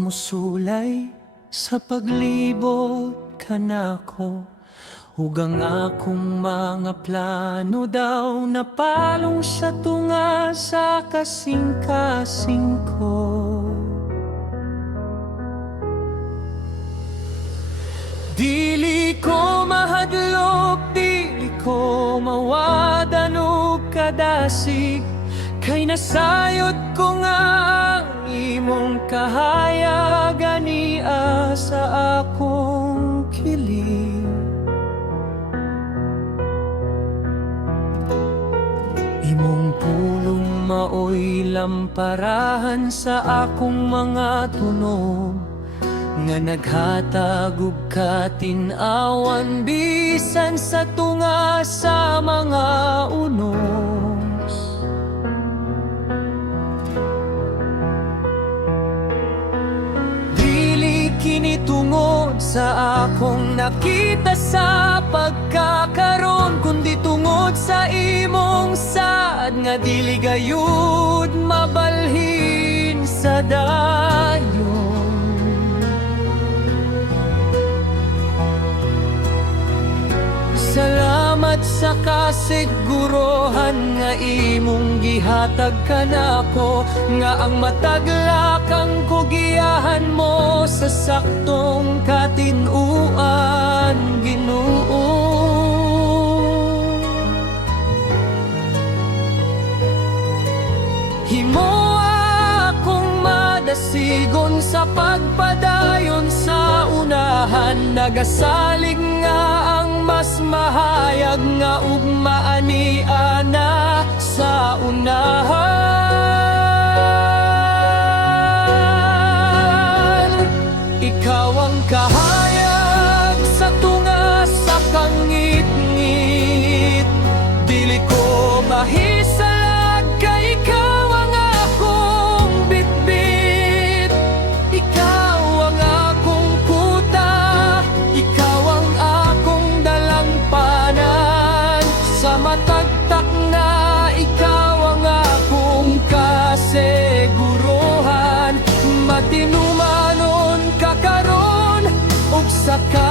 mo sulay, sa paglibot ka nako. Hugang akong mga plano daw napalong sa tunga sa kasing-kasing ko. Dili ko mahadlok, dili ko mawadanog kadasig, kay nasayod ko nga ang imong kahayagan niya sa akong kiling. Imong pulong maoy lamparahan sa akong mga tunog, nga naghatag og katin-awan bisan sa tunga sa mga unos. Dili kini tungod sa akong nakita sa pagkakaroon, kundi tungod sa imong saad nga dili gayud mabalhin sa dayon. Salamat sa kasigurohan nga imong gihatag kanako, nga ang mataglakang kugiyahan mo sa saktong katinuan, Ginoo. Himo akong madasigon sa pagpadayon sa unahan, nagasalig nga ang mas mahayag nga ugmaaniana sa unahan. Ikaw ang kahayag sa tunga sa kangit-ngit, dili ko mahisalag kay ikaw ang akong bitbit. Ikaw ang akong kuta, ikaw ang akong dalampanan, sa matagtak na ikaw ang akong kasiguruhan. Matinumanon ka karon ug sa kahangturan.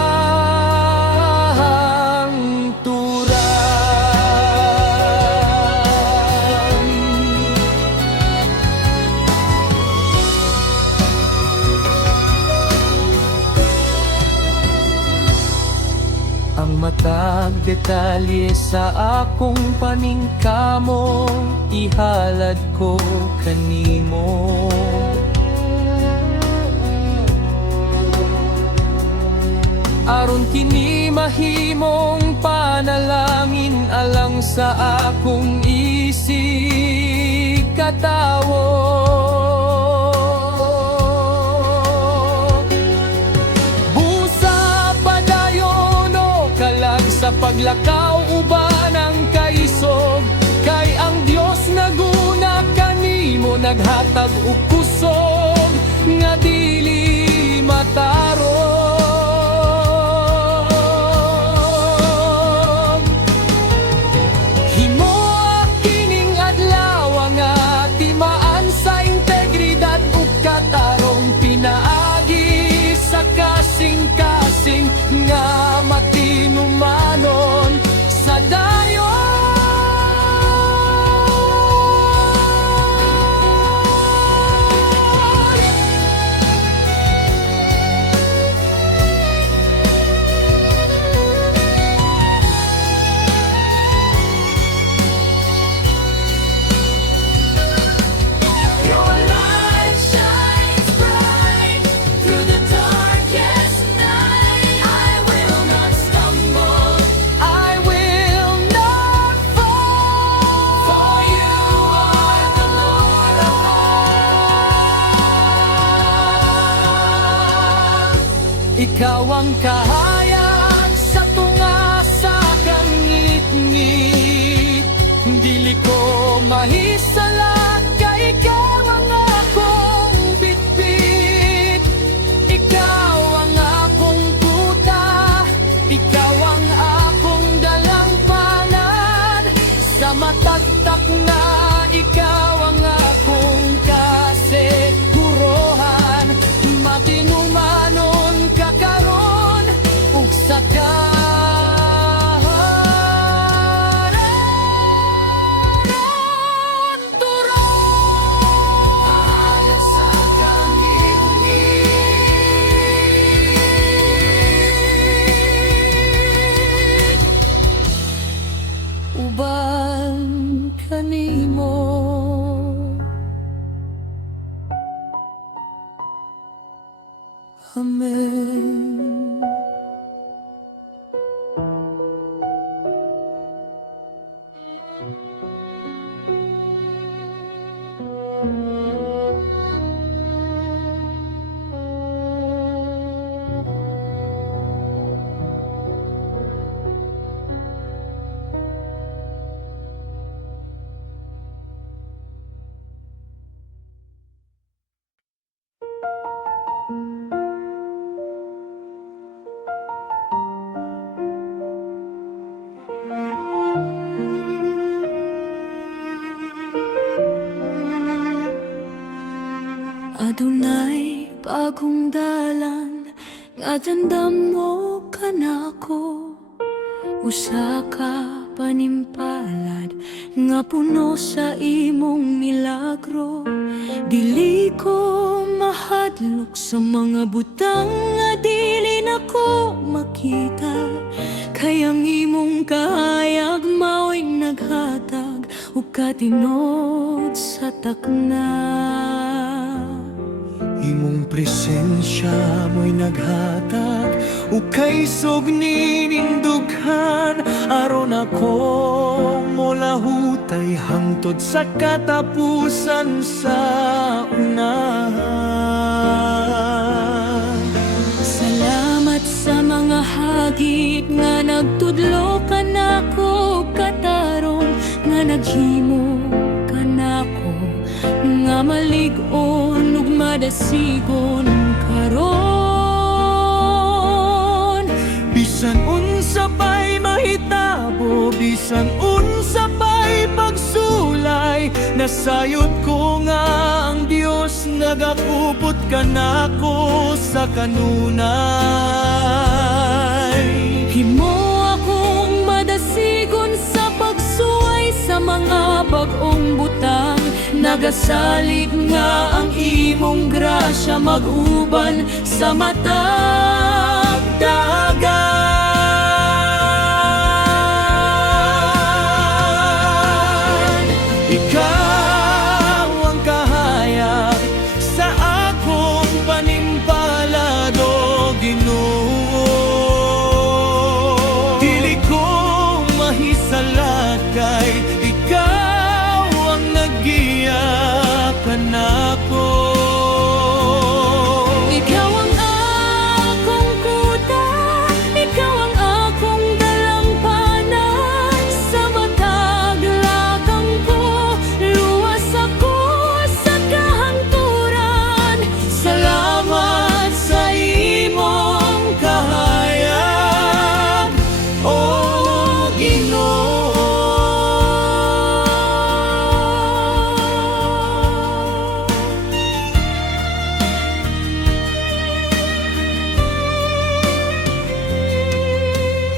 Ang matag detalye sa akong paningkamo, ihalad ko kanimo. Aron kini mahimong panalangin alang sa akong isig katawo. Busa padayon o kalag sa paglakaw uban ang kaisog, kay ang Dios naguna kanimo, naghatag og kusog nga dili matarong. Kasing-kasing nga matinumanon sa dayon. Your light shines bright through the darkest night. I will not stumble, I will not fall, for you are the Lord of all. ikaw ang kahayag sa tunga sa kangit-ngit, dili ko mahisalag kay ikaw ang akong bitbit. Ikaw ang akong kuta, ikaw ang akong dalampanan, sa matagtak na ikaw ang akong kasiguruhan. tinumanon ka karon ug sa daharan turon. Hayag sa kangit-ngit uban kanimo. Amen. Adunay bagong dalan nga tandam mo kanako, usa ka panimpalad nga puno sa imong milagro. Dili ko mahadlok sa mga butang nga dili nako makita, kay ang imong kahayag mao'y naghatag ug katinod sa takna. Imong presensya mo'y naghatag ug kaisog ninindughan, aron ako molahutay hangtod sa katapusan sa unahan. Salamat sa mga hagit nga nagtudlo kanako, katarong nga naghimo kanako, nga malig-on ug madasigon karon. Bisan unsa pa'y mahitabo, bisan unsa pa'y pagsulay, nasayod ko nga ang Dios nagakupot kanako sa kanunay. Himo akong madasigon sa pagsuway sa mga bag-ong butang, nagasalig nga ang imong grasya mag-uban sa matag dagan. Ikaw ang kahayag sa akong panimpalad, o Ginoo. Dili ko mahisalat kay ikaw ang naggiya kanako. Ikaw ang akong kuta, ikaw ang akong dalampana, sa matag lakang ko, luwas ako sa kahangturan. Salamat sa imong Kahayag, o Ginoo.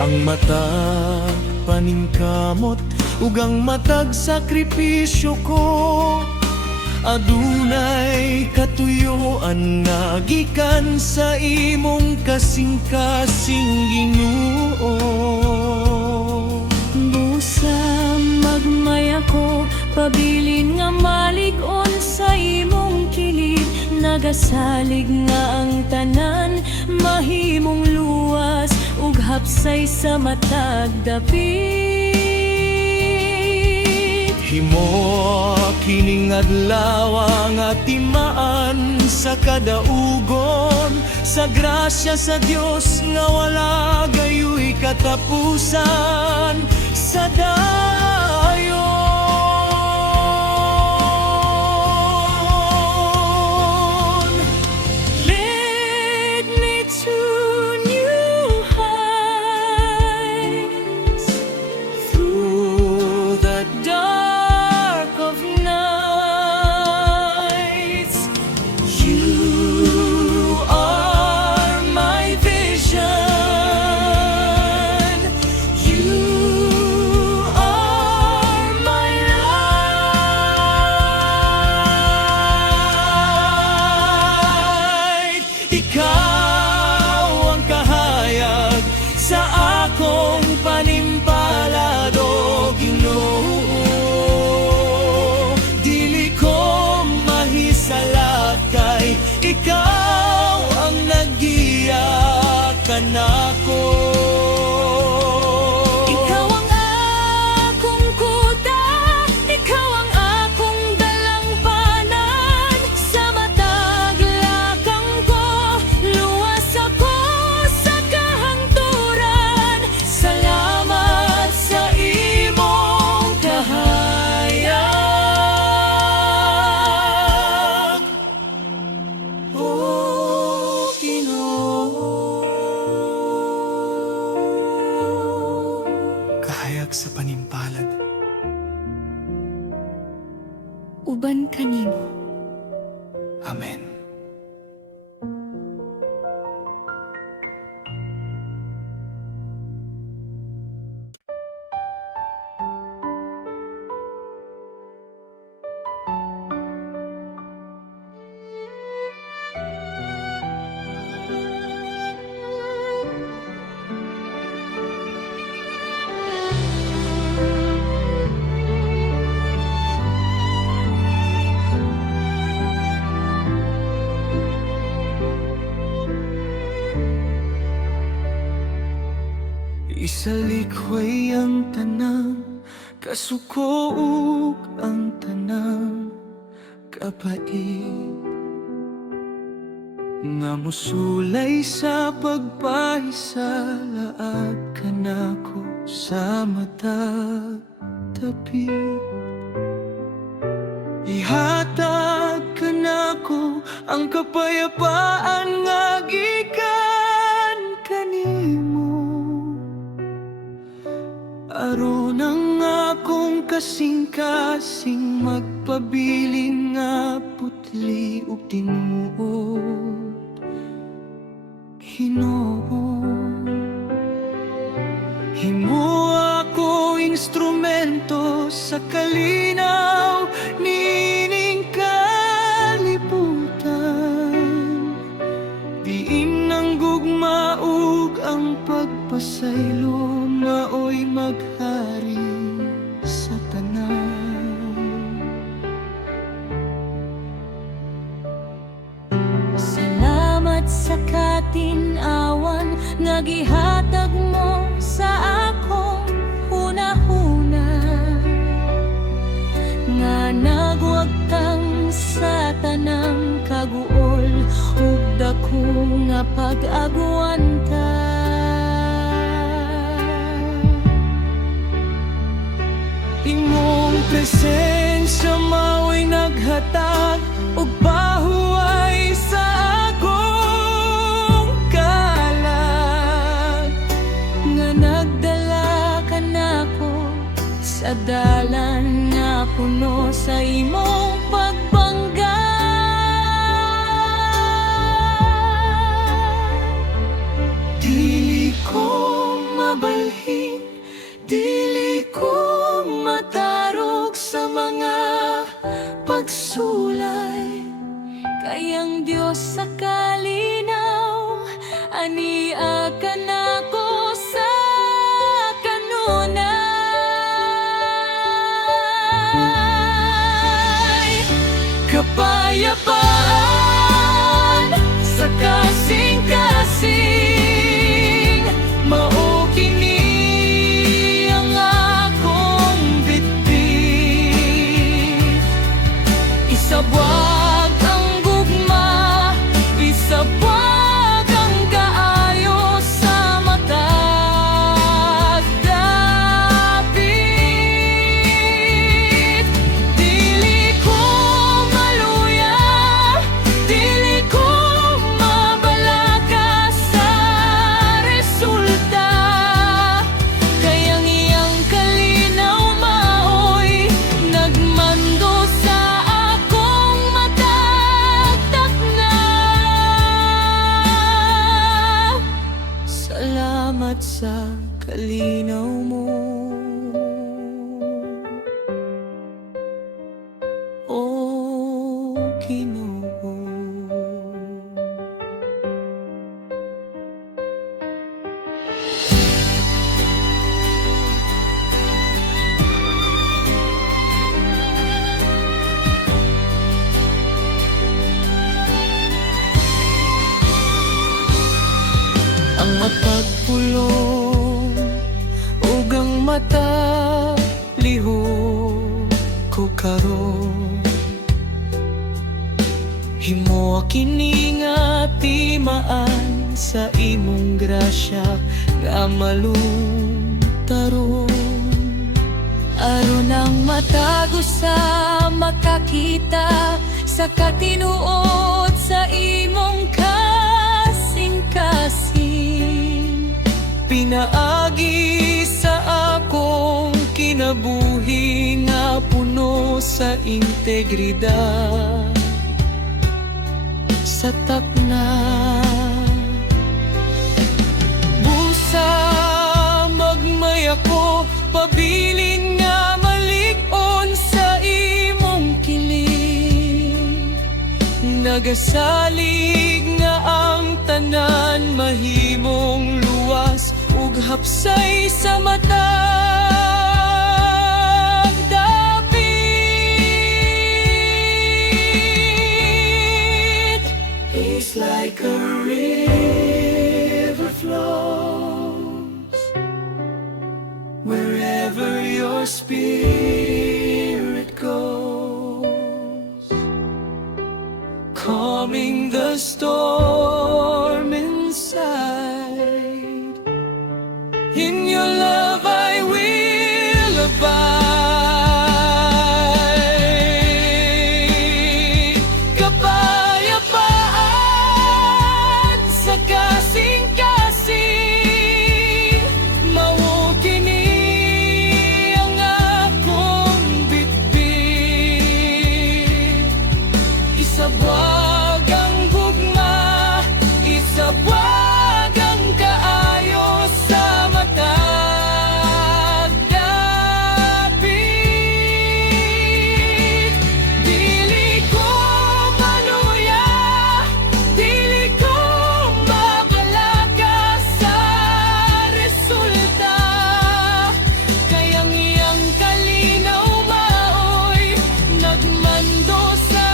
Ang matag paningkamot ug ang matag sakripisyo ko, adunay katuyoan nga gikan sa imong kasing-kasing Ginoo. busa magmaya ko, pabilin nga malig-on sa imong kilid, nagasalig nga ang tanan, mahimong luwas ug hapsay sa matag dapit. Himo kining adlaw nga timaan sa kadaugon, sa grasya sa Dios nga wala gayoy katapusan sa dayon. Lead me to new heights, Through the dark of nights. You are Ikaw ang kahayag sa akong panimpalado, Ginoo. Dili ko mahisalakay, ikaw ang nagiya kanako. Ikaw ang akong kuta, ikaw ang akong dalangpanan. Sa matag lakang ko, luwas ako sa kahangturan. Salamat sa imong kahayag, O Ginoo. Kahayag sa panimpalad, uban kanimo. Amen. Isalikhoy ang tanang kasukoog ang tanang kapait nga musulay sa pagpahisalaat kanako sa matag tapit. Ihatag kanako ang kapayapaan nga gikan kanimo, aron ang akong kasing-kasing magpabilin nga putli ug tinuod, Ginoo. Himo ako instrumento sa kalinaw nining kalibutan. Diin ang gugmaog ang pagpasaylo, maoy maghari sa tanan. Salamat sa katinawan nga gihatag mo sa akong hunahuna, nga nagwagtang sa tanang kaguol ug dako nga pag-agwanta. Imong presensya mao'y naghatag ug pahuway sa akong kalag, Nga nagdala ka nako sa dalan nga puno sa imong pagbangga. dili ko mabalhin, dili ko matarog sa mga pagsulay. Kayang Diyos sa kalinaw, ania ka nako sa kanunay. Kapayapaan sa kasing-kasing, mao kini ang akong bitbit. Isabwag ang gugma, isabwag ang kaayo sa matag dapit. Dili ko maluya, dili ko mabalaka sa resulta. Kayang iyang kalinaw maoy nagmando sa akong matagtak na. Salamat sa kalinaw mo, O Ginoo. pulong ug ang mata lihok ko karon. Himo kini nga timaan sa imong grasya nga maluntaron. Aron ang matago sa makakita sa katinuod sa imong kasing-kasing. Pinaagi sa akong kinabuhi nga puno sa integridad. Sa takna busa magmay ako, pabilin nga malig-on sa imong kiling. Nagasalig nga ang tanan mahimong luwas ug hapsay sa mata. It's like a river flows wherever your spirit goes, calming the storm inside. In your love I will abide. Kapayapaan sa kasing-kasing, mao kini ang akong bitbit. Isabwag ang gugma, isabwag ang kaayo sa matag dapit. Dili ko maluya, dili ko mabalaga sa resulta. Kayang iyang kalinaw maoy nagmando sa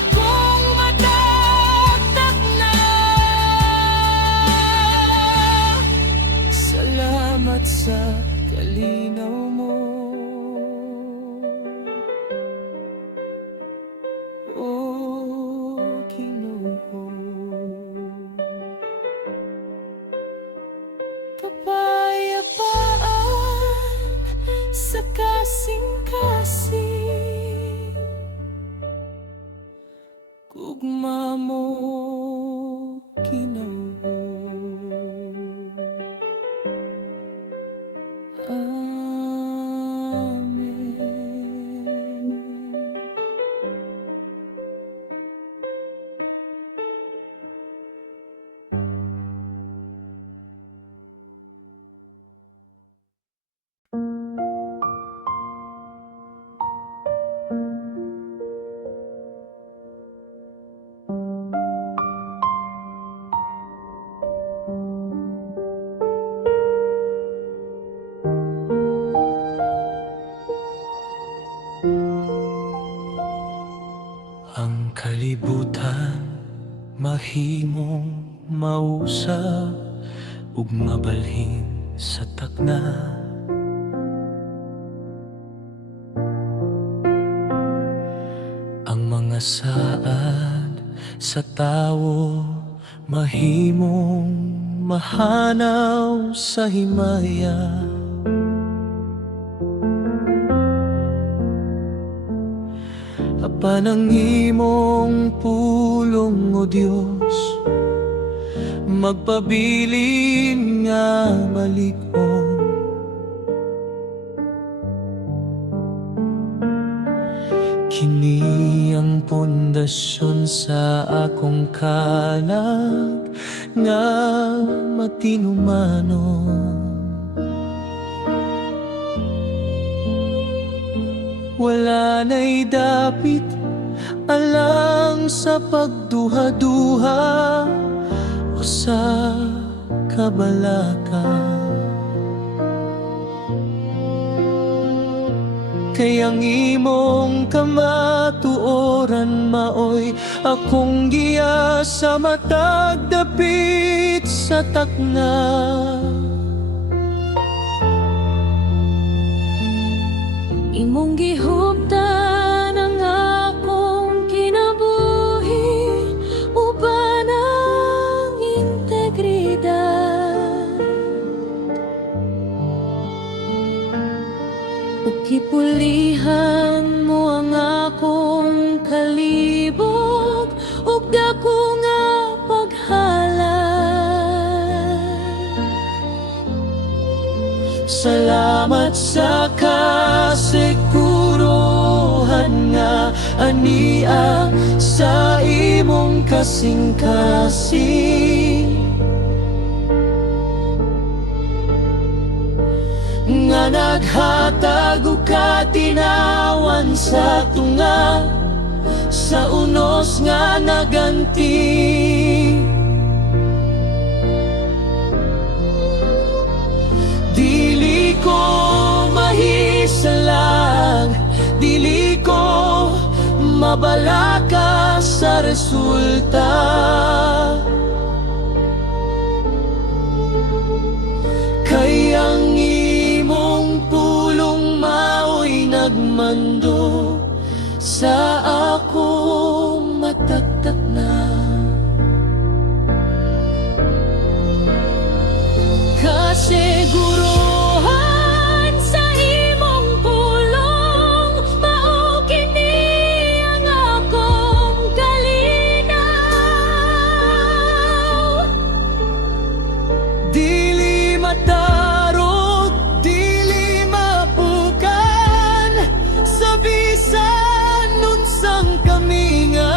akong mataktak na. Salamat sa kalinaw mo, O Ginoo. Kapayapaan sa kasing-kasing, gugma mo, Ginoo. Amen. Ang kalibutan mahimong mausap ug mabalhin sa takna. Ang mga saad sa tawo mahimong mahanaw sa himaya. Apan ang imong pulong, O Dios, magpabilin nga malig-on. Kini ang pundasyon sa akong kalag nga matinumanon. Wala na'y dapit alang sa pagduha-duha o sa kabalaka. Kayang imong kamatuoran maoy akong giya sa matag dapit sa takna. Imong gihuptan ang akong kinabuhi, uban ang integridad. Ug kipulihan mo ang akong kalibog, ug dako nga salamat sa kasiguruhan nga ania sa imong kasing-kasing, nga naghatag og katinawan sa tunga sa unos nga naganti. Dili ko mahisalang, dili ko mabalaka sa resulta. Kay ang imong pulong mao'y nagmando sa akong mataktak na. Kasiguruhan sa imong pulong, mao kini ang akong kalinaw. Dili matarog, dili mapukan, sa bisan unsang kamingaw.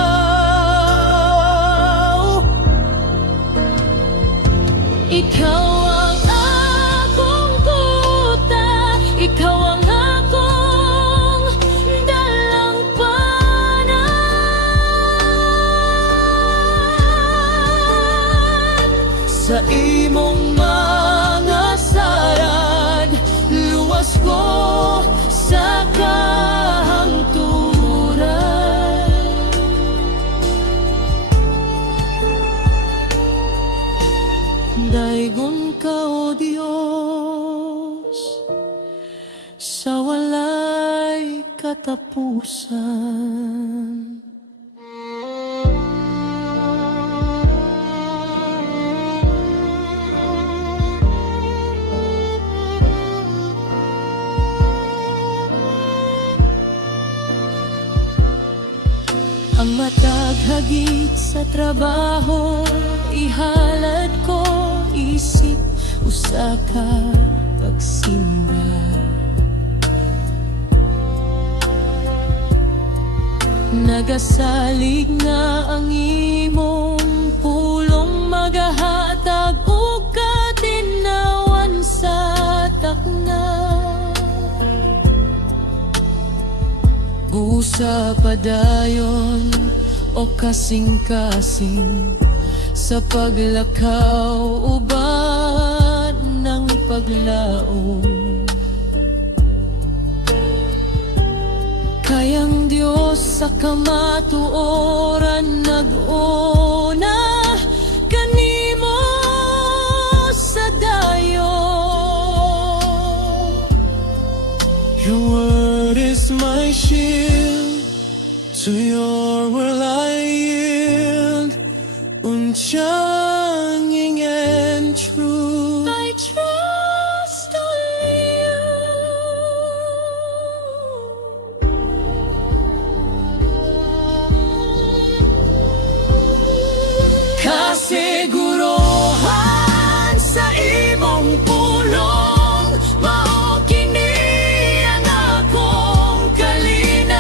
Ikaw ang akong kuta, ikaw ang akong dalampanan. Sa imong mga saran, luwas ko sa kahangturan. Daigon ka, O Diyos, sa walay katapusan. Ang matag hagit sa trabaho, ihalad ko isip usa ka pagsimba. Nagasalig na ang imong pulong, magahatag og katinawan sa takna. Busa padayon o kasing-kasing sa paglakaw uban ng paglaom. Kayang Diyos sa kamatuoran nag-una kanimo sa dayon. Your word is my shield, to your will I yield, unchanging and true. I trust only you. Kasiguruhan sa imong pulong, mao kini ang akong kalinaw.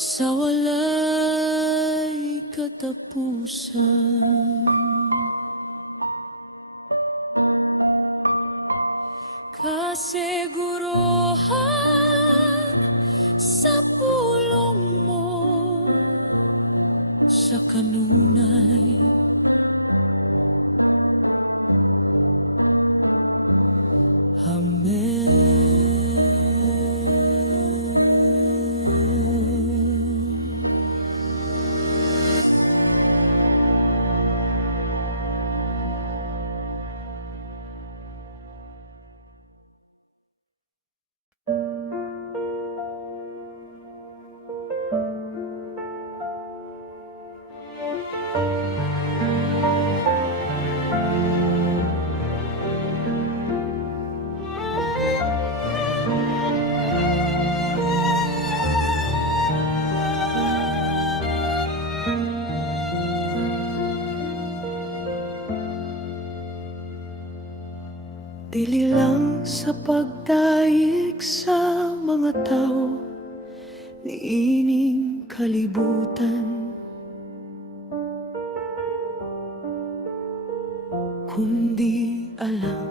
sa walay katapusan. Kasiguruhan sa pulong mo, sa kanunay. Amen. Dili lang sa pagdayeg sa mga tao niining kalibutan, kundi alam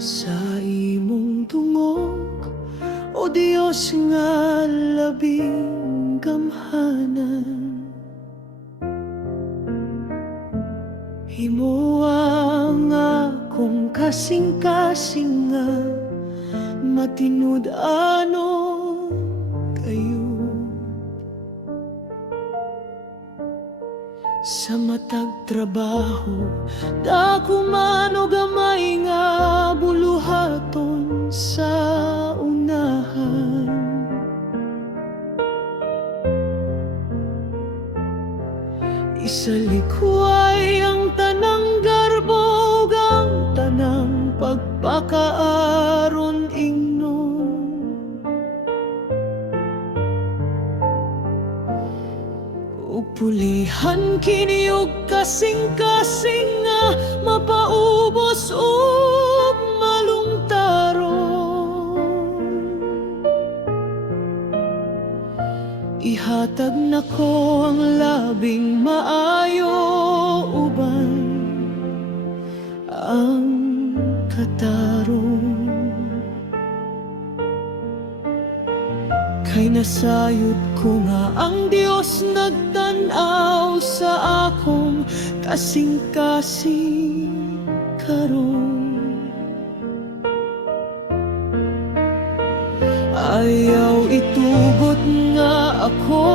sa imong tungog, o Dios nga labing gamhanan. Himuang akong kasing-kasing nga matinud-ano kayo. Sa matag trabaho, dako man o gamay nga buluhaton sa unahan. Isalikway ang tanang garbog, ang tanang pagpakaaron ingnon. Ug pulihan kini og kasing-kasing nga mapaubos ug malungtaron. Ihatag nako ang labing maayo, uban ang katarong. Kay nasayod ko nga ang Dios nagtan-aw sa akong kasing-kasing karon. Ayaw itugot nga ako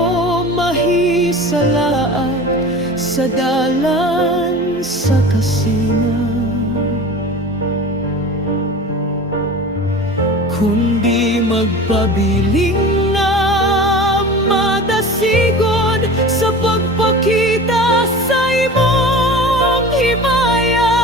mahisalaat sa dalan sa kasingan, kundi magpabiling na madasigon sa pagpakita sa imong himaya.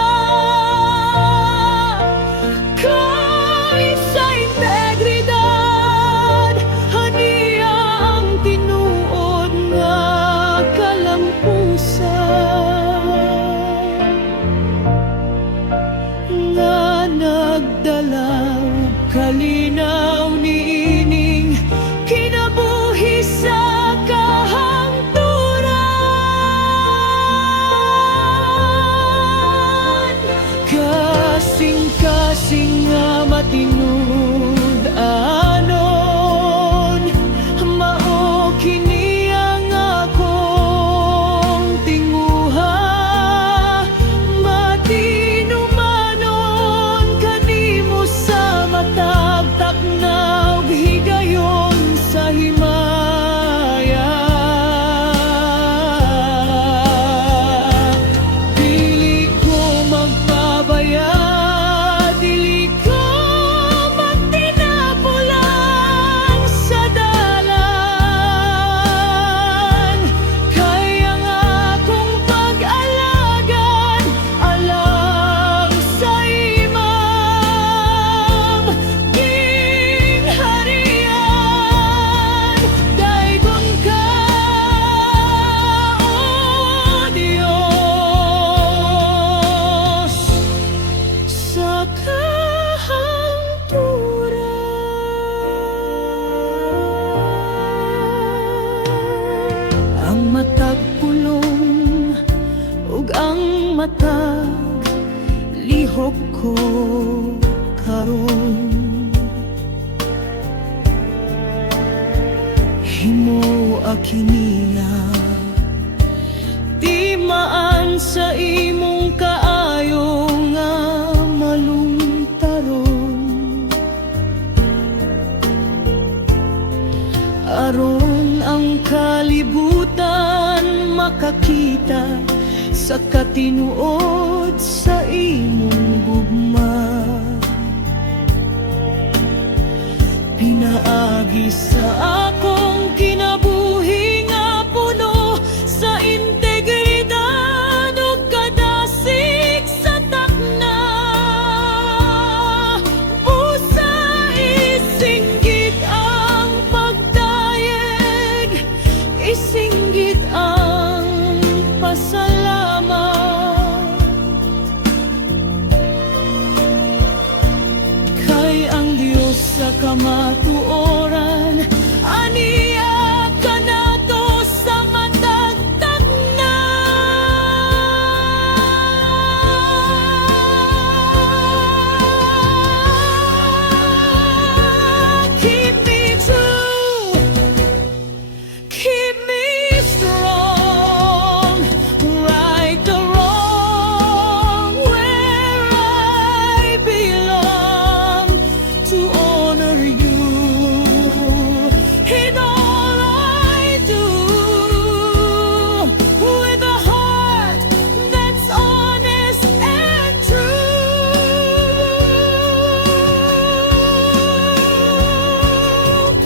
Kay sa integridad, haniya ang tinuod nga kalampusan, nga nagdala og kalinaw niining lihok ko karon. Himo akiniya di maan sa imong kaayo nga malungtaron. Aron ang kalibutan makakita sa katinuod sa imong gugma. Pinaagi sa akong kinabuhi nga puno sa integridad ug kadasig sa takna. Busa isinggit ang pagdayeg, isinggit ang pasalamat. Kay ang Diyos sa kamatuoran, aniya ka nato sa matag tagna. Keep me true, keep me strong, right the wrong where I belong, to honor you in all I do, with a heart that's honest and true.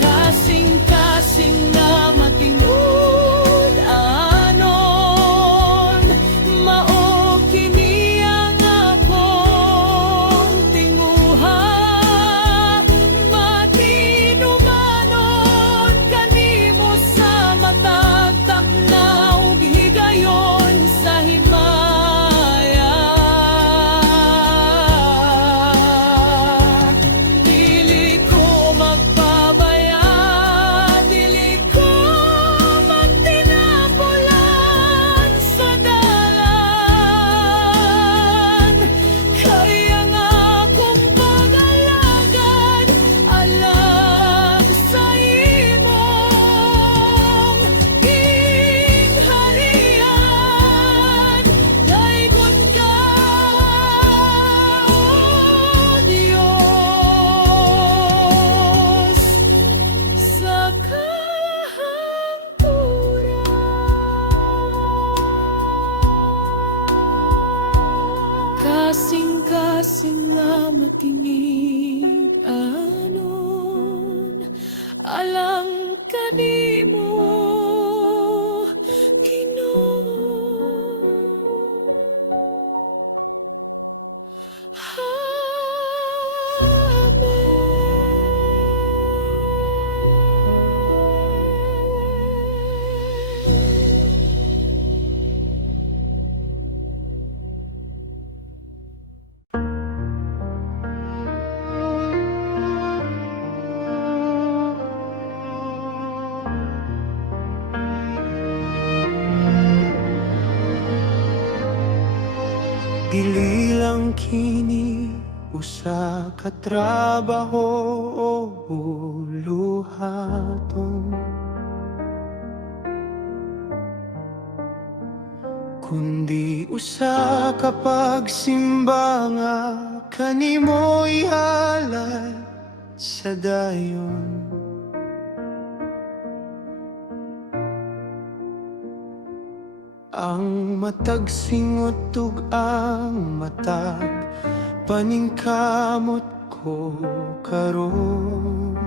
Kasing-kasing na matingud anon, mao kini ang akong tinguha. Matinumanon kanimo sa matag takna ug higayon sa himaya. Dili ko magpabaya, dili ko magtinapulan sa dalan. Kaya nga akong pag-alagad, alag sa imong gingharian. Dayon ka, O Diyos, sa kahangturan. Kasing-kasing nga matingid anon, alang kanimo dili lang kini usa ka trabaho o buluhaton, kundi usa ka pagsimba nga kanimo ihalad sa dayon. Ang matag singot ug ang matag paningkamot ko karon.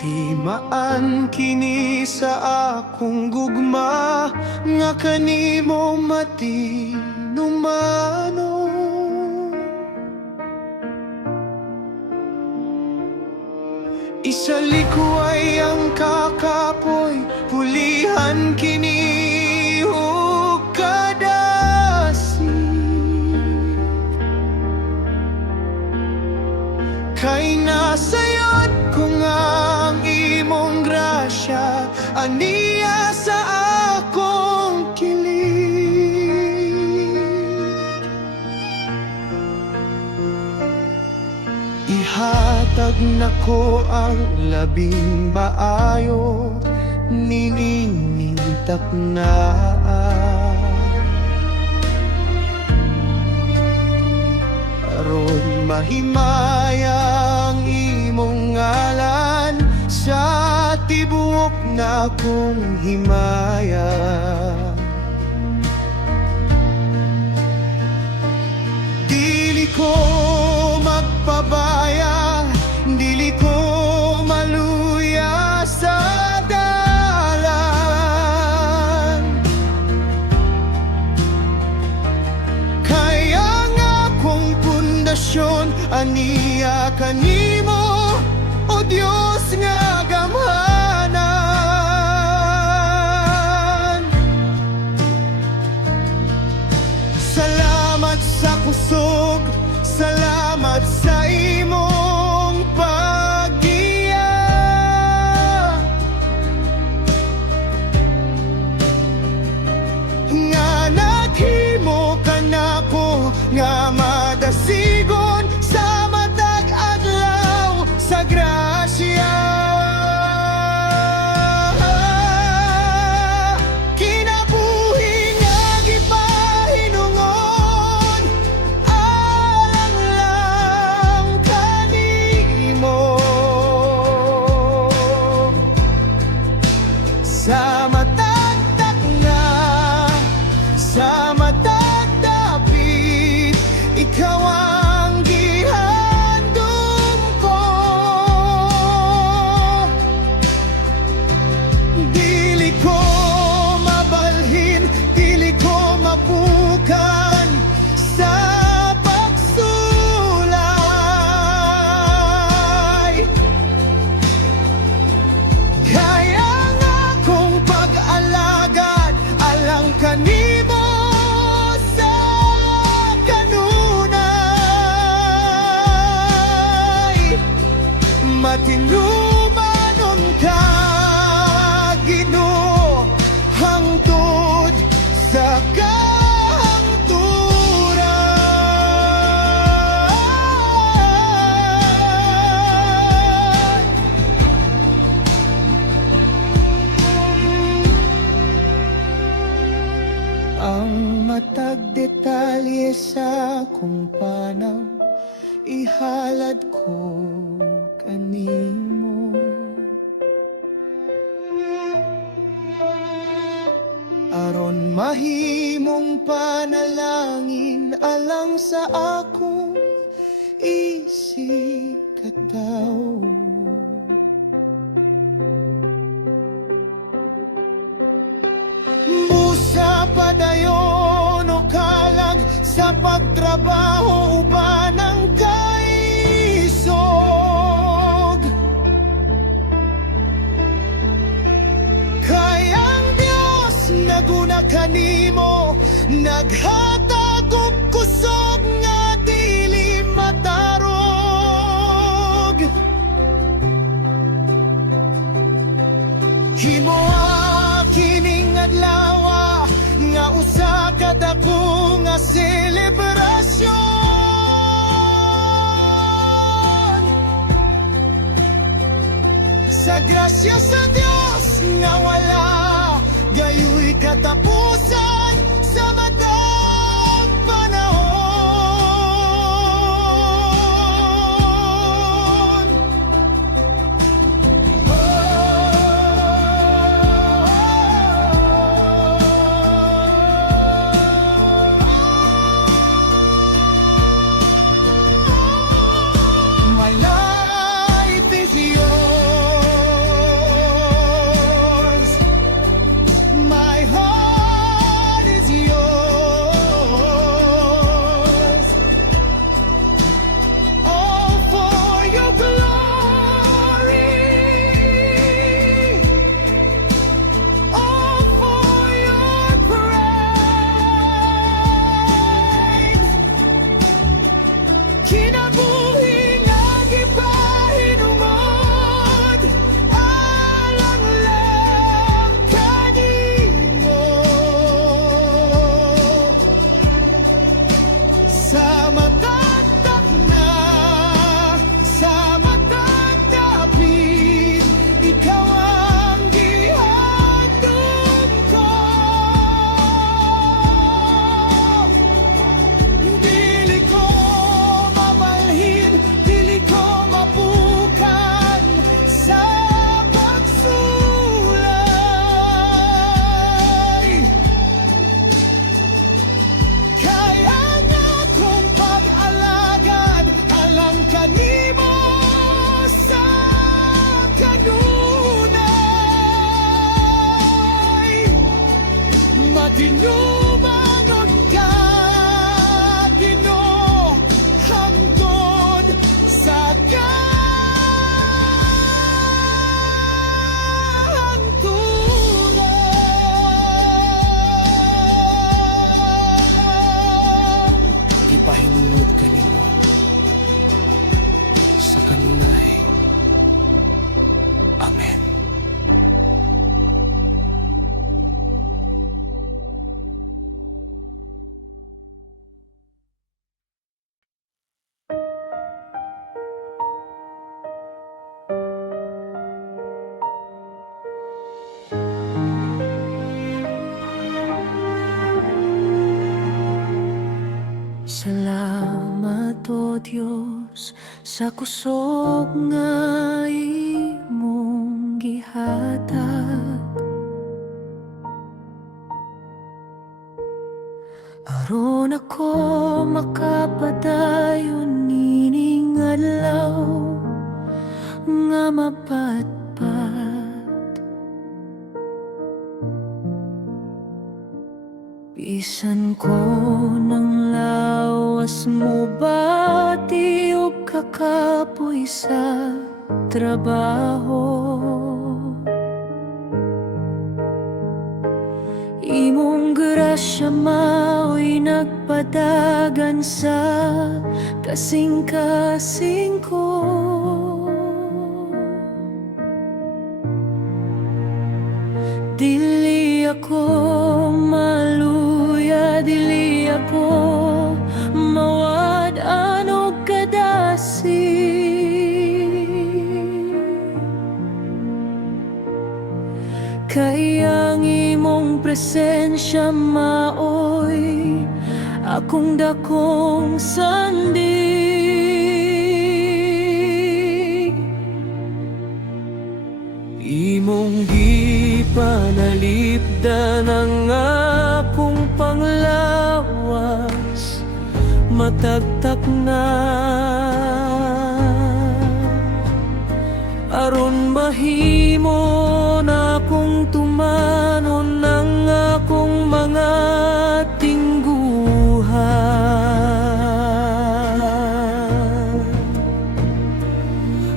Di maan kini sa akong gugma nga kanimo matinumano. Isalikway ang kakapoy, pulihan kini ug kadasi. Kay nasayod ko nga ang imong grasya, aniya sa akong kilig. Ihatag na ko ang labing maayo, nininintak na. Aron mahimayang imong ngalan sa tibuok na kong himaya. Dili ko magpabaya, dili ko maluya sa dalan. Kaya nga kong pundasyon, aniya kanimo, o Diyos nga gamhanan. Salamat sa kusog, salamat sa imong paggiya. Nga naghimo ka nako, nga madasigon sa matag adlaw sa grasya. Kinabuhi nga gipahinungon, alang lang kanimo. Sa matagtak nga, sa matagdapit, ikaw ang gihandom ko. Dili ko mabalhin, dili ko mabukan sa pagsulay. Kaya nga kong pag-alagad alang kanimo sa kanunay. Matinumanon ka, Ginoo, hangtod sa kahangturan. Ang matag detalye sa kung panaw, ihalad ko kanimo. Aron mahimong panalangin alang sa akong isig katawo. Busa padayon o kalag sa pagtrabaho uban ng kaisog. Kayang Diyos naguna kanimo, naghatag og kusog nga dili matarog. Himoa kining adlaw nga usa ka dako nga selebrasyon. Sa grasya sa Dios nga wala gayoy katapusan sa matag panahon. My life is yours. My heart sa kanunay. Amen. Salamat, O Diyos, sa kusog nga imong gihatag, aron ako makapadayon nining adlaw nga mapatpat. Bisan ko ng lawas mo bati o kakapoy sa trabaho, imong grasya mao'y nagpadagan sa kasing-kasing ko. Dili ako maluya, dili ako mawad-an og kadasi. Kay ang imong presensya maoy akong dakong sandig. Imong gipanalipdan ang akong panglawas, matagtak na aron mahimo na akong tumanon ng akong mga tingguhan.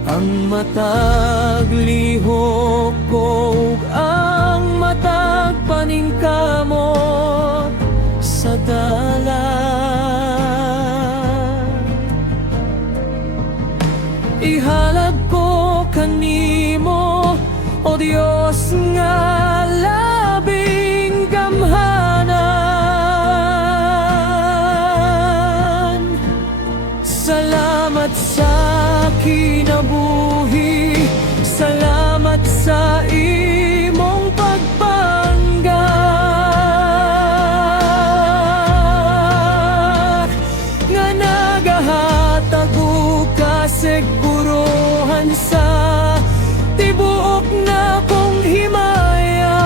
Ang matag lihok ko ug ang matag paningkamot sa dalan, ihalad ko kanimo, O Dios nga labing gamhanan. Salamat sa kinabuhi, salamat sa imong pagpangga, nga nagahatag og kasigburuhan sa tibuok na kong himaya.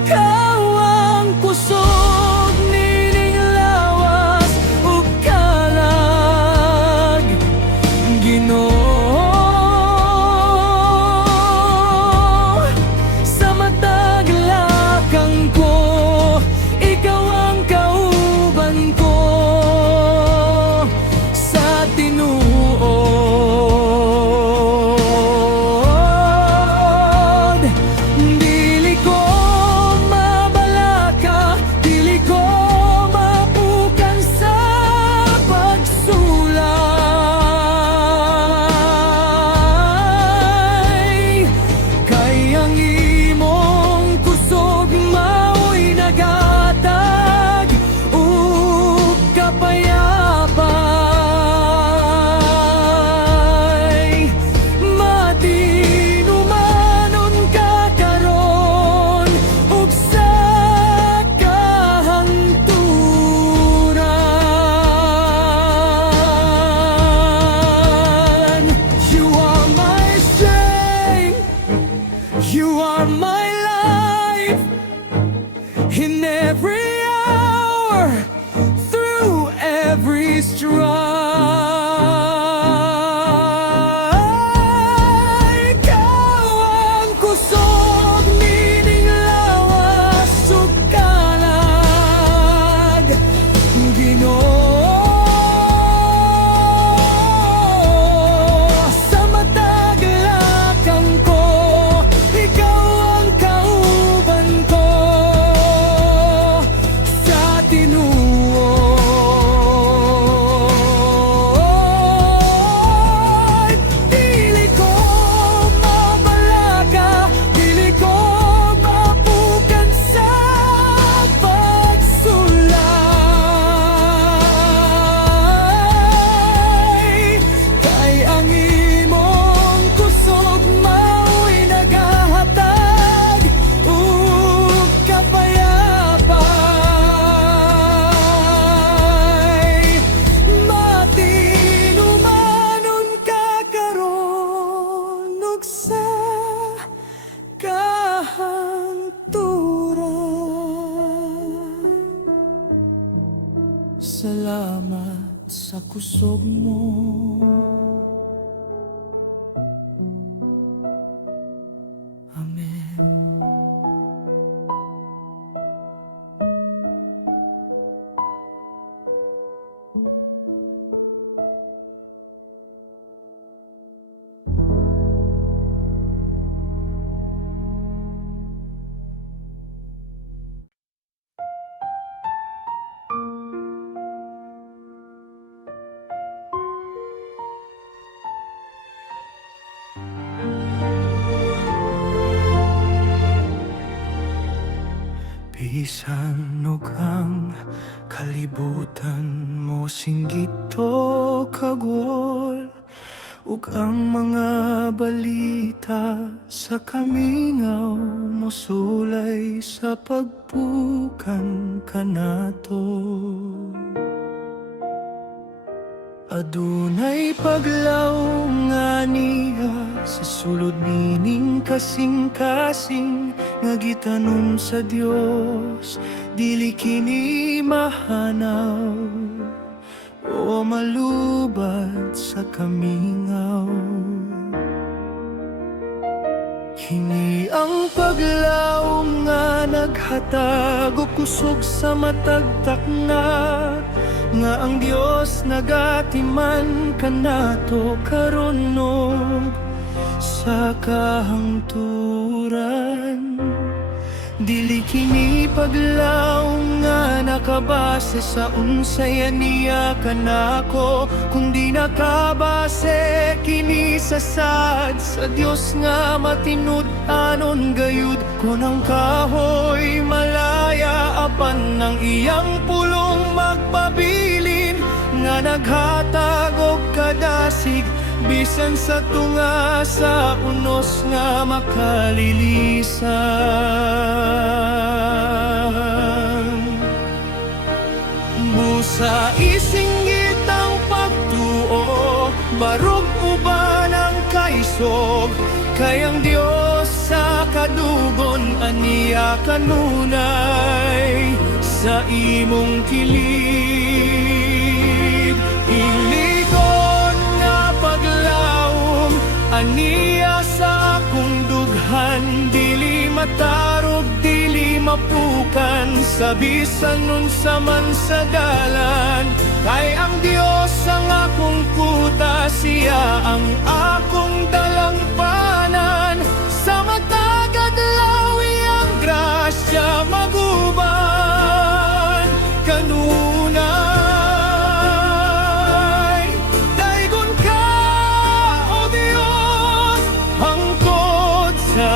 Ikaw ang kusog nining lawas ug kalag, Ginoo. Sa matag lakang ko, ikaw ang kauban ko. Sa tinuod, dili ko mabalaka, dili ko mapukan sa pagsulay. Kay ang imong kusog mao'y naghatag ug kapayapay. Matinumanon ka karon ug sa kahangturan. You are my strength, you are my life, in every hour, through every strife. Ikaw ang kusog nining lawas ug kalag, Ginoo. Sa matag lakang ko, ikaw ang kauban ko. Sa tinuod, salamat sa kusog mo. Amen. Bisan og ang kalibutan mo singgit o kagol, ug ang mga balita sa kamingaw mo sulay sa pagbukan kanato. Adunay paglaw nga niya sa sulod nining kasing-kasing nga gitanom sa Dios, dili kini mahanaw o malubad sa kamingaw. Kini ang paglaw nga naghatag og kusog sa matagtak na nga ang Dios nagatiman kanato karon og sa kahangturan. Dili kini paglaw nga nakabase sa unsay aniya kanako, kundi nakabase kini sa sad sa Dios nga matinud-anon gayud. Kun ang kahoy malaya apan ng iyang pulong magpabilin, nga naghatag og kadasig bisan sa tunga sa unos nga makalilisan. Busa isinggit ang pagtuo, barog uban ang kaisog, kay ang Dios sa kadugon aniya kanunay sa imong kilid. Ilikod nga paglawom aniya sa akong dughan, dili matarog, dili mapukan sa bisan unsa man sa dalan. Kay ang Dios ang akong kuta, siya ang akong dalampanan. Sa matag adlaw iyang grasya maguban kanunay. Daygon ka, O Dios, hangtod sa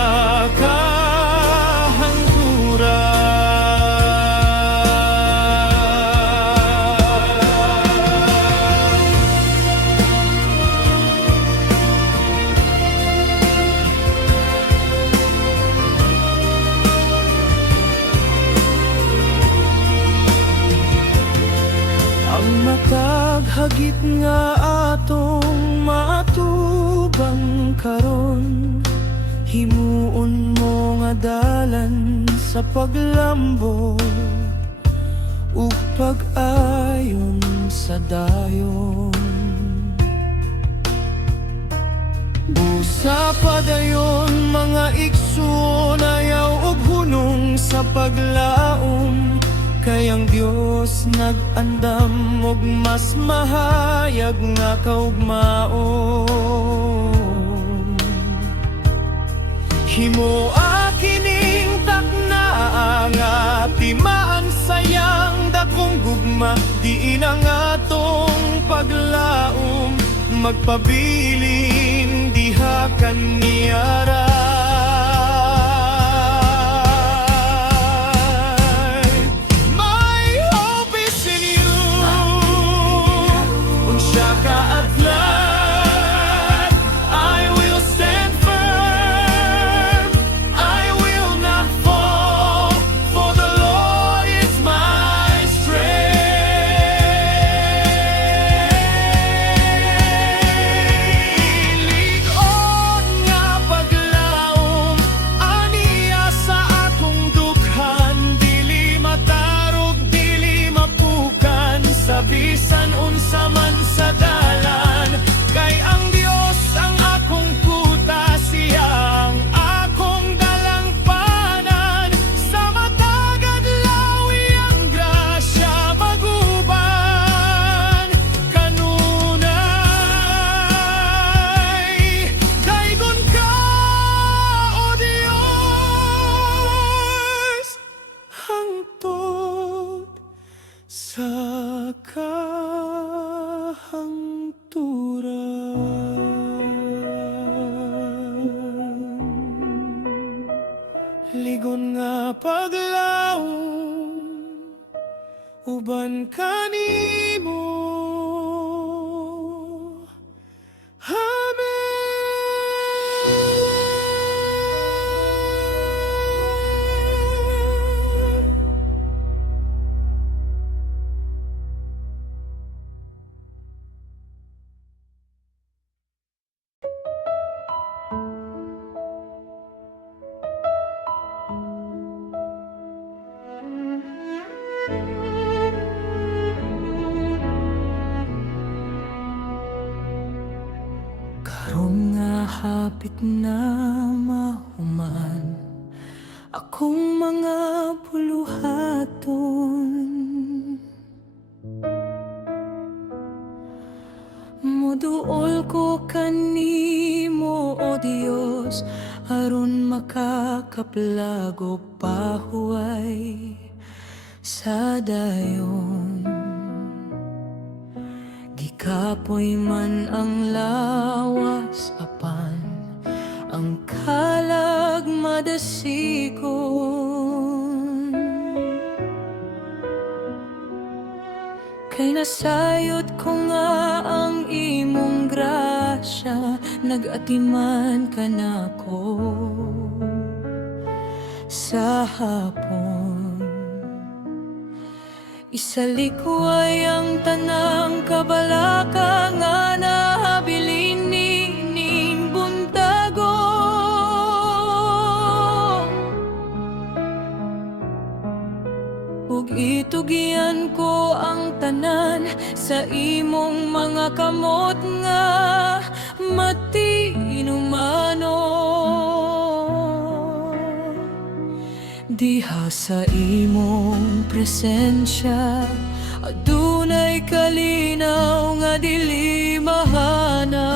hagit nga atong matubang karon, himuon mo nga dalan sa paglambot ug pag-ayon sa dayon. Busa padayon mga igsoon, ayaw ug hunong sa paglaom, kay ang Dios nag-andam og mas mahayag nga kaugmaon. Himoa kining takna nga timaan sayang dakong gugma, diin ang atong paglaom magpabilin diha kaniyara. Ligon nga paglaom bisan unsa man sa dalan. Kay ang Dios ang akong kuta, siya ang akong dalangpanan. Sa matag adlaw ang grasya maguban kanunay. Daygon ka, O Dios, hangtod sa kahangturan. Ligon nga paglaom uban kanimo. Amen. Karong nga hapit na mahuman akong mga buluhaton. Muduol ko kanimo, O Dios, aron makakaplag og pahuway sa dayon. Gikapoy man ang lawas apan ang kalag madasigon. Kay nasayod ko nga ang imong grasya, nag-atiman ka nako sa hapon. Isalikway ang tanang kabalaka nga nahabilin ning buntago. Ug itugian ko ang tanan sa imong mga kamot nga matinumano. Diha sa imong presensya adunay kalinaw nga dili mahanaw.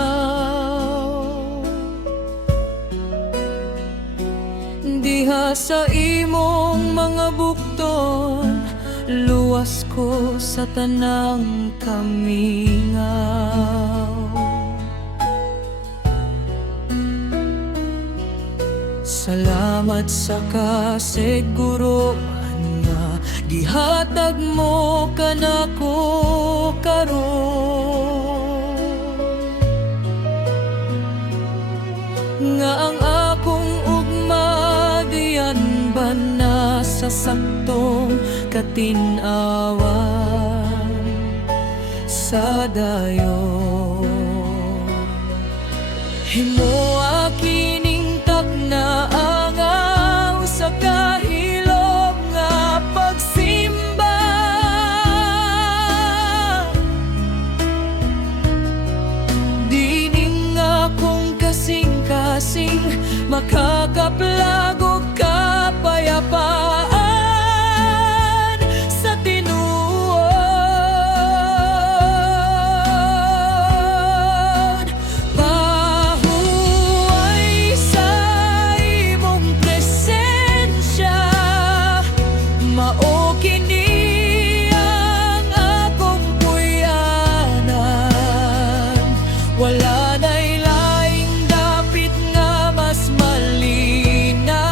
Diha sa imong mga bukton luwas ko sa tanang kamingaw. Salamat sa kasiguruan nga gihatag mo kanako karon. Nga ang akong ugma diyan ba na sa saktong katinawan sa dayon. Himoa kining takna angaw sa kahilom nga pagsimba. Dining akong kasing-kasing makakaplago kapayapaan sa tinuod. Pahuway sa imong presensya, mao kini ang akong puyanan. Wala na'y laing dapit nga mas malinawon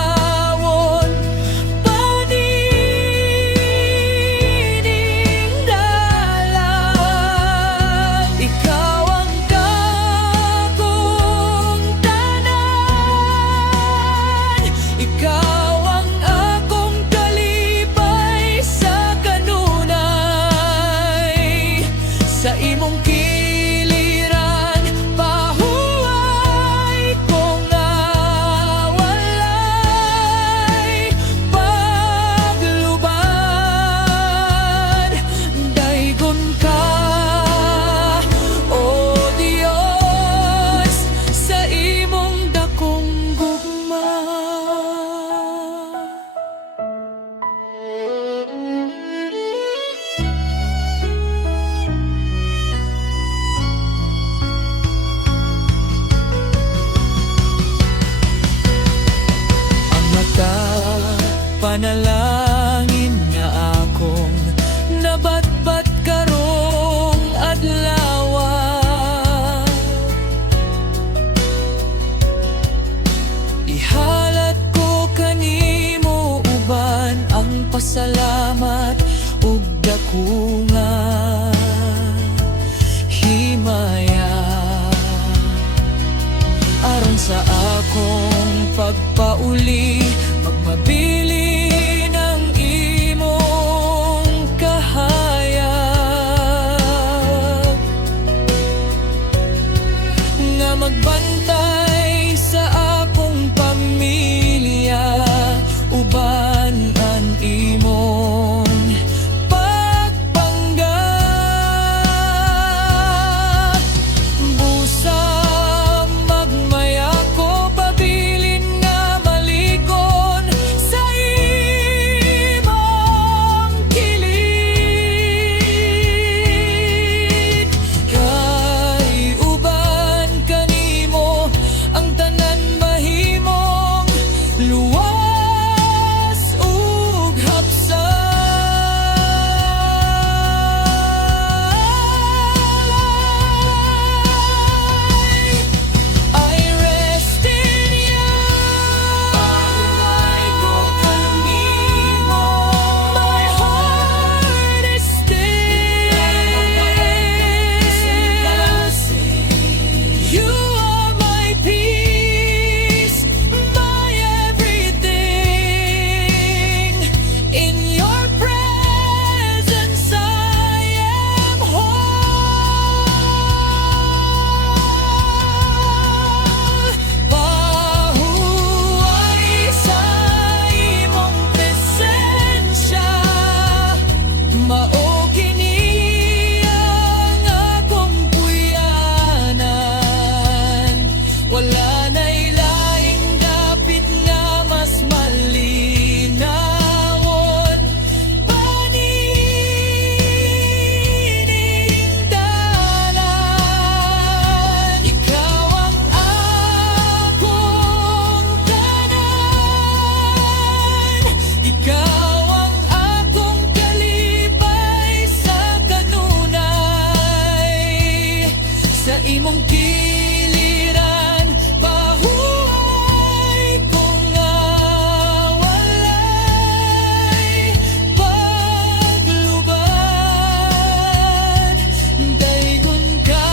pa nining dalan. Ikaw ang akong tanan, ikaw ang akong kalipay sa kanunay. Sa imong kiliran pahuway ko nga walay pagluban. Daygon ka, Manalangin nga akong nabatbat karong adlaw. Ihalat ko kanimo uban ang pasalamat ug dako nga himaya aron sa akong pagpauli magmabili ng imong kahayag nga magbantay sa akong pamilya uban ang imong pagpanggap. Busa magmaya ko pabilin nga maligon sa imong kilid. Kay uban kanimo ang tanan mahimong luwas ug hapsay. I rest in you. Pahuway ko kanimo. My heart is still. You are my peace, my everything. In your presence I am whole. Pahuway sa imong presensya, mao kini ang akong puyanan. Wala na'y laing dapit nga mas malinawon panining dalan. Ikaw ang akong tanan, ikaw ang akong kalipay sa kanunay. Sa imong kiliran pahuway ko nga walay paglubad. Daygon ka,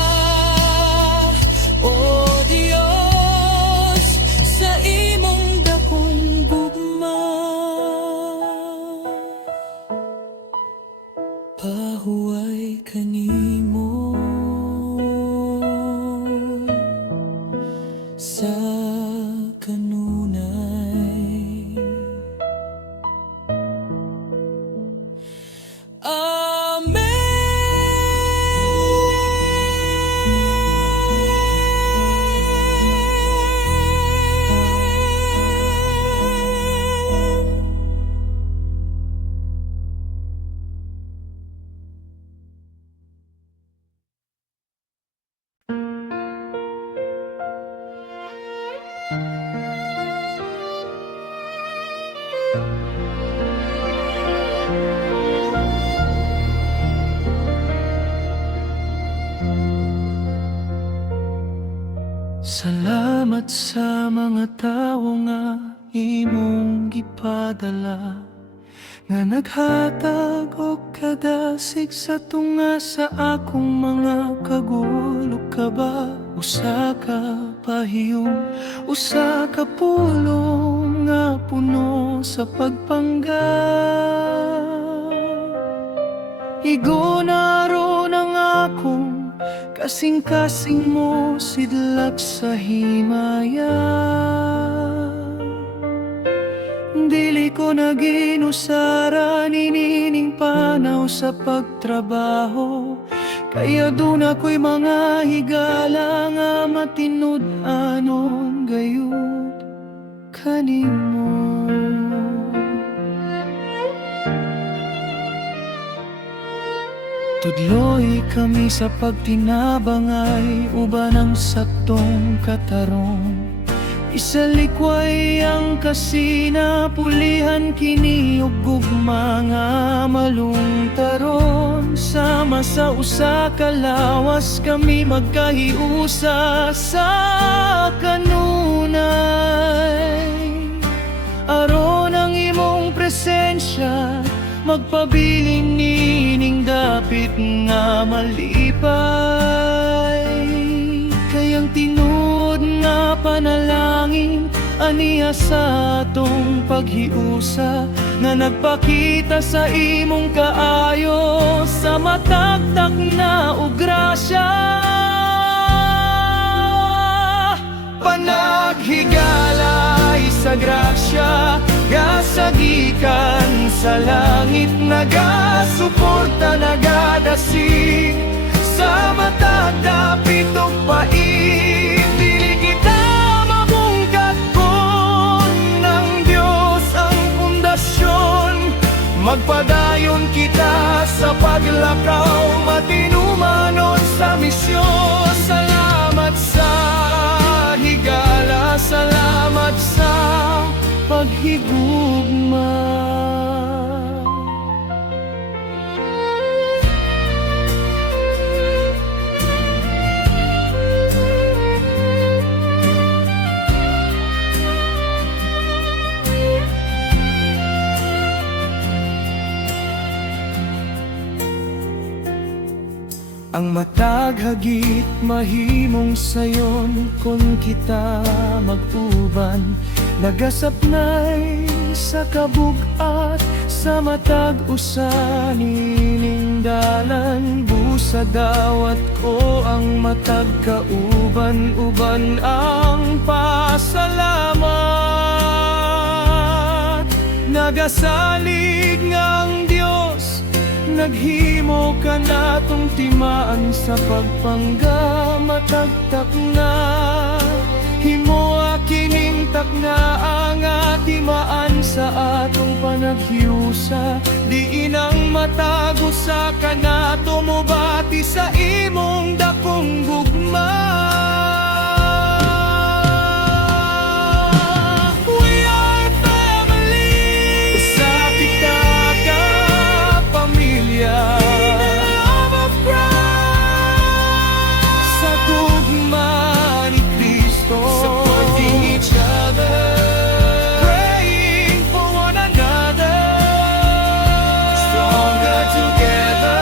O Dios, sa imong dakong gugma. Pahuway kanimo sa kanunay. Amen. Salamat sa mga tawo nga imong gipadala, nga naghatag og kadasig sa tunga sa akong mga kagulo. Ka ba usa ka pahiyom, usa ka pulong nga puno sa pagpanggap. Igunaro ng akong kasing-kasing mo sidlak sa himaya. Dili ko naginusara ninining panaw sa pagtrabaho, kaya doon ako'y mga higala nga matinud-anon gayud kanimo. Tudloy kami sa pagtinabangay, uban ang saktong katarong. Isalikway ang kasina, pulihan kini ug gugma nga malungtaron. Sama sa usa ka lawas kami magkahiusa sa kanunay. Aron ang imong presensya, magpabilin nining dapit nga malipay. Kayang tinuod nga panalangin, aniya sa atong paghiusa, na nagpakita sa imong kaayo sa matagtak na ug grasya. Panaghigalay sa grasya, gasagikan sa langit, nagasuporta, nagadasig sa matag dapit ug pait. Dili kita mabungkat kon ng Dios ang pundasyon. Magpadayon kita sa paglakaw, matinumanon sa misyon. Salamat sa higala, salamat sa paghigugma. Ang matag hagit mahimong sayon, kung kita mag-uban, nagasapnay sa kabug-at sa matag usanin dalan. Busa dawat ko ang matag kauban-uban ang pasalamat. Nagasalig ngang Dios, naghimo ka natong timaan sa pagpangga. Matagtak na himo kining takna ang atimaan sa atong panaghiusa. Di inang matago sa kanato mo bati sa imong dakong gugma. We are family. Sa kita ka pamilya, in the love of Christ. Sa tugma ni Kristo, supporting each other, praying for one another, stronger together.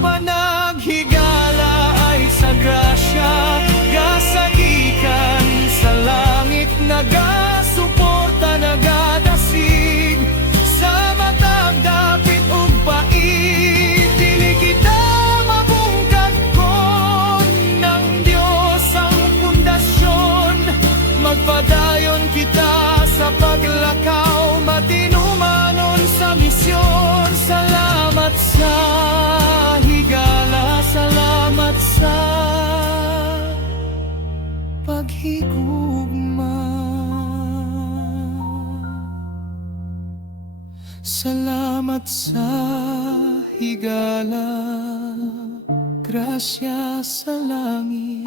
Panaghigala ay sa grasya, gasagikan sa langit, nagasuporta, nagadasig sa matag dapit ug pait. Dili kita mabungkag kon ng Dios ang pundasyon. Magpadayon kita sa paglakaw, matinumanon sa misyon. Salamat sa higala, salamat sa paghigugma. Salamat sa higala, grasya sa langit.